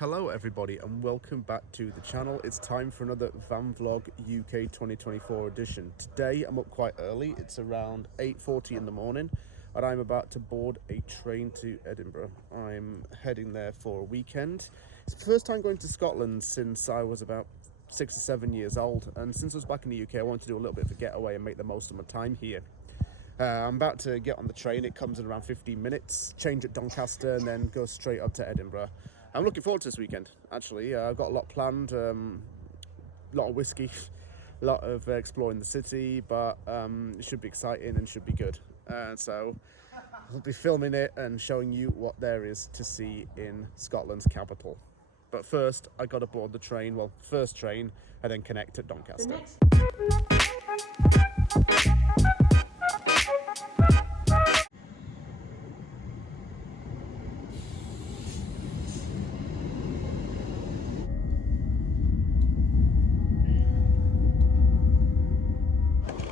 Hello everybody and welcome back to the channel. It's time for another Van Vlog UK 2024 edition. Today I'm up quite early. It's around 8:40 in the morning and I'm about to board a train to Edinburgh. I'm heading there for a weekend. It's the first time going to Scotland since I was about 6 or 7 years old, and since I was back in the UK I wanted to do a little bit of a getaway and make the most of my time here. I'm about to get on the train. It comes in around 15 minutes, change at Doncaster and then go straight up to Edinburgh. I'm looking forward to this weekend, actually. I've got a lot planned, a lot of whiskey, a lot of exploring the city, but it should be exciting and should be good. So I'll be filming it and showing you what there is to see in Scotland's capital. But first, I got to board the train, well, first train, and then connect at Doncaster.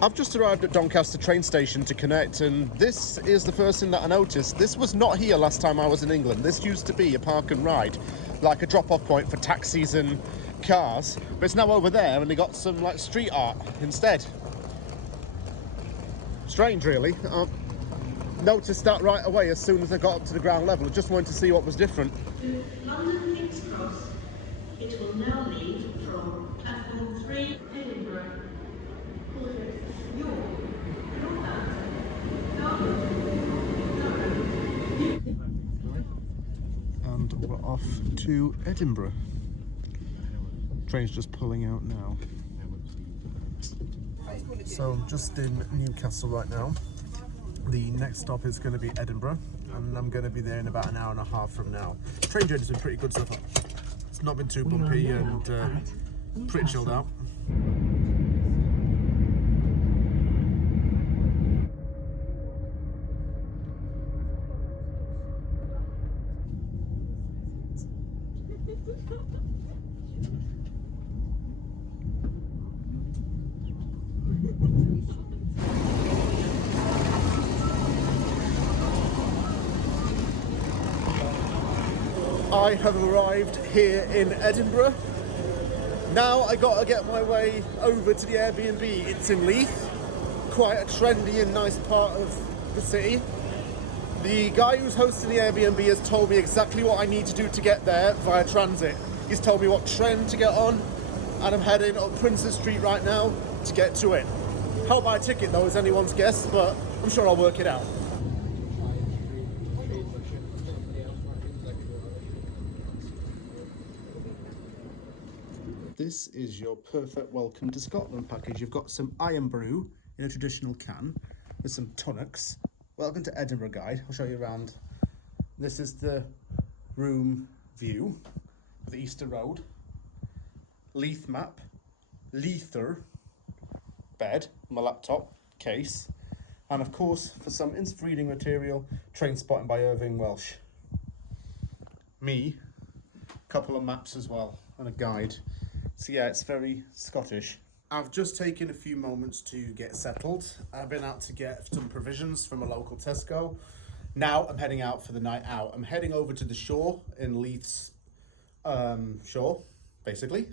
I've just arrived at Doncaster train station to connect, and this is the first thing that I noticed. This was not here last time I was in England. This used to be a park and ride, like a drop-off point for taxis and cars, but it's now over there and they got some like street art instead. Strange, really. I noticed that right away as soon as I got up to the ground level. I just wanted to see what was different. To London King's Cross, it will now leave from platform 3, Edinburgh. And we're off to Edinburgh. Train's just pulling out now. So I'm just in Newcastle right now. The next stop is going to be Edinburgh, and I'm going to be there in about an hour and a half from now. Train journey's been pretty good so far. It's not been too bumpy and pretty chilled out. I have arrived here in Edinburgh. Now I gotta get my way over to the Airbnb. It's in Leith, quite a trendy and nice part of the city. The guy who's hosting the Airbnb has told me exactly what I need to do to get there via transit. He's told me what train to get on, and I'm heading up Princes Street right now to get to it. How to buy a ticket though is anyone's guess, but I'm sure I'll work it out. This is your perfect welcome to Scotland package. You've got some iron brew in a traditional can with some tonics. Welcome to Edinburgh guide. I'll show you around. This is the room view of the Easter Road. Leith map, Leither, bed, my laptop, case, and of course for some instant reading material, Train Spotting by Irving Welsh. Me, a couple of maps as well, and a guide. So yeah, it's very Scottish. I've just taken a few moments to get settled. I've been out to get some provisions from a local Tesco. Now I'm heading out for the night out. I'm heading over to the shore in Leith's shore, basically.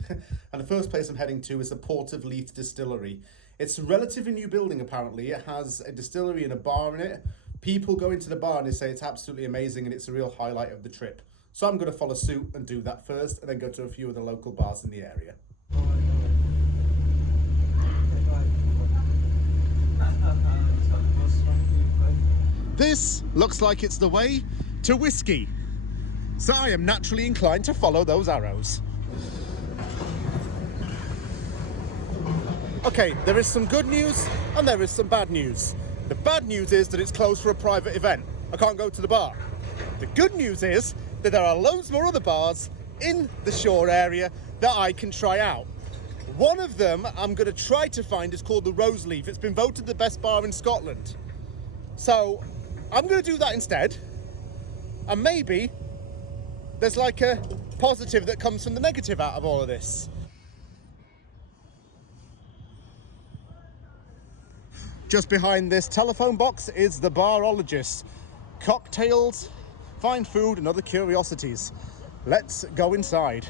And the first place I'm heading to is the Port of Leith Distillery. It's a relatively new building apparently. It has a distillery and a bar in it. People go into the bar and they say it's absolutely amazing and it's a real highlight of the trip. So I'm going to follow suit and do that first and then go to a few of the local bars in the area. This looks like it's the way to whiskey. So I am naturally inclined to follow those arrows. Okay, there is some good news and there is some bad news. The bad news is that it's closed for a private event. I can't go to the bar. The good news is that there are loads more other bars in the shore area that I can try out. One of them I'm going to try to find is called the Roseleaf. It's been voted the best bar in Scotland. So I'm going to do that instead. And maybe there's like a positive that comes from the negative out of all of this. Just behind this telephone box is the barologist. Cocktails, fine food and other curiosities. Let's go inside.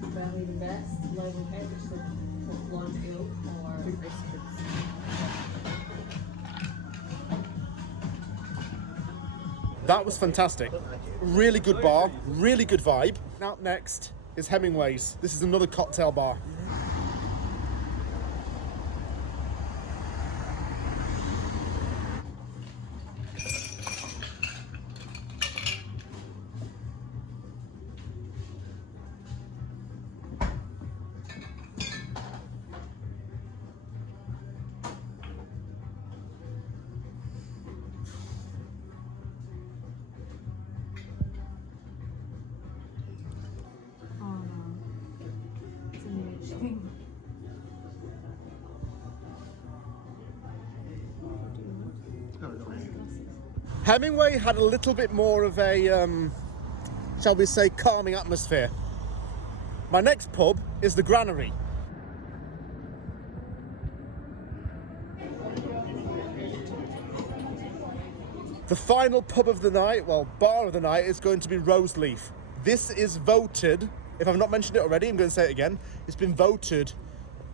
Probably the best local package for lunch milk or biscuits. That was fantastic. Really good bar, really good vibe. Out next is Hemingway's. This is another cocktail bar. Oh no. It's an image thing. Hemingway had a little bit more of a, shall we say, calming atmosphere. My next pub is the Granary. The final pub of the night, well, bar of the night, is going to be Leith. This is voted, if I've not mentioned it already, I'm going to say it again. It's been voted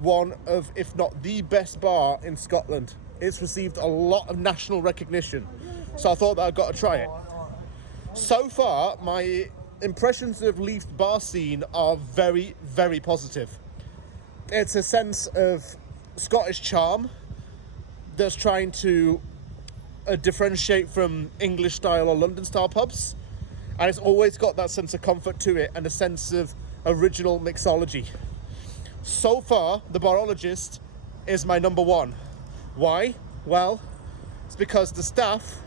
one of, if not the best bar in Scotland. It's received a lot of national recognition. So I thought that I'd got to try it. So far, my impressions of Leith bar scene are very, very positive. It's a sense of Scottish charm that's trying to differentiate from English style or London style pubs, and it's always got that sense of comfort to it and a sense of original mixology. So far, the barologist is my number one. Why? Well, it's because the staff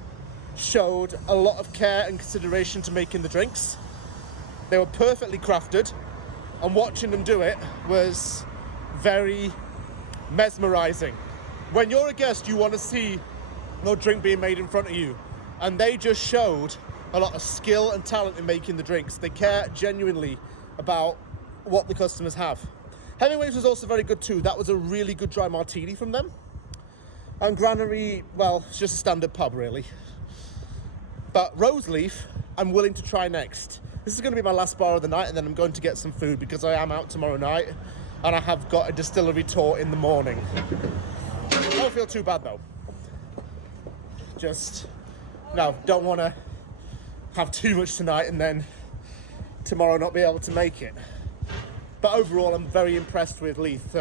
showed a lot of care and consideration to making the drinks. They were perfectly crafted, and watching them do it was very mesmerizing. When you're a guest, you want to see no drink being made in front of you, and they just showed a lot of skill and talent in making the drinks. They care genuinely about what the customers have. Hemingway's was also very good too. That was a really good dry martini from them. And Granary, well, it's just a standard pub really. But Leith, I'm willing to try next. This is going to be my last bar of the night, and then I'm going to get some food because I am out tomorrow night and I have got a distillery tour in the morning. I don't feel too bad though. Just, don't want to have too much tonight and then tomorrow not be able to make it. But overall, I'm very impressed with Leith.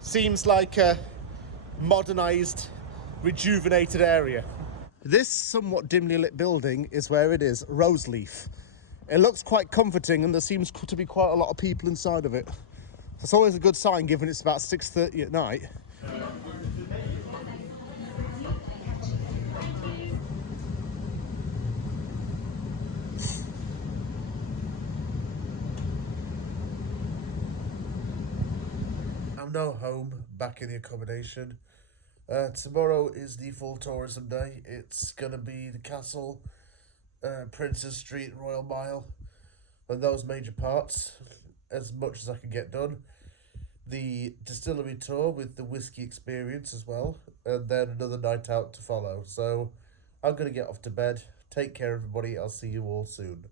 Seems like a modernised, rejuvenated area. This somewhat dimly lit building is where it is, Leith. It looks quite comforting, and there seems to be quite a lot of people inside of it. That's always a good sign, given it's about 6:30 at night. I'm now home, back in the accommodation. Tomorrow is the full tourism day. It's going to be the castle, Princes Street, Royal Mile, and those major parts, as much as I can get done. The distillery tour with the whiskey experience as well, and then another night out to follow. So I'm going to get off to bed. Take care, everybody. I'll see you all soon.